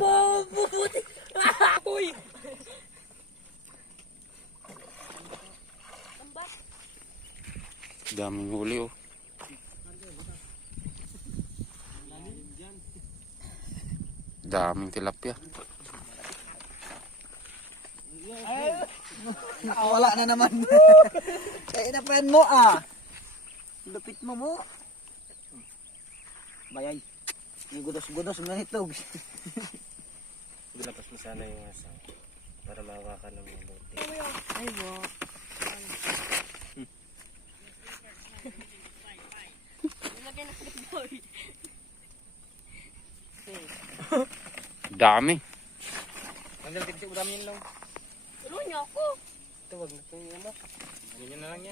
Bubuti. Uy. Daming huli oh. Daming tilapia. Wala na naman. Kaya inapan mo ah. Lupit mo mo. Bayay. Yung gudos-gudos ng itog. Dilapas mo sana yung asang para mawakan ng mga bote. Ay, bo. Nilagay na sa boy. Dami. Ang dalating mo dami yun lang. Tulungan niyo ako. Ito, wag na itong ano. Ganyan na lang yan.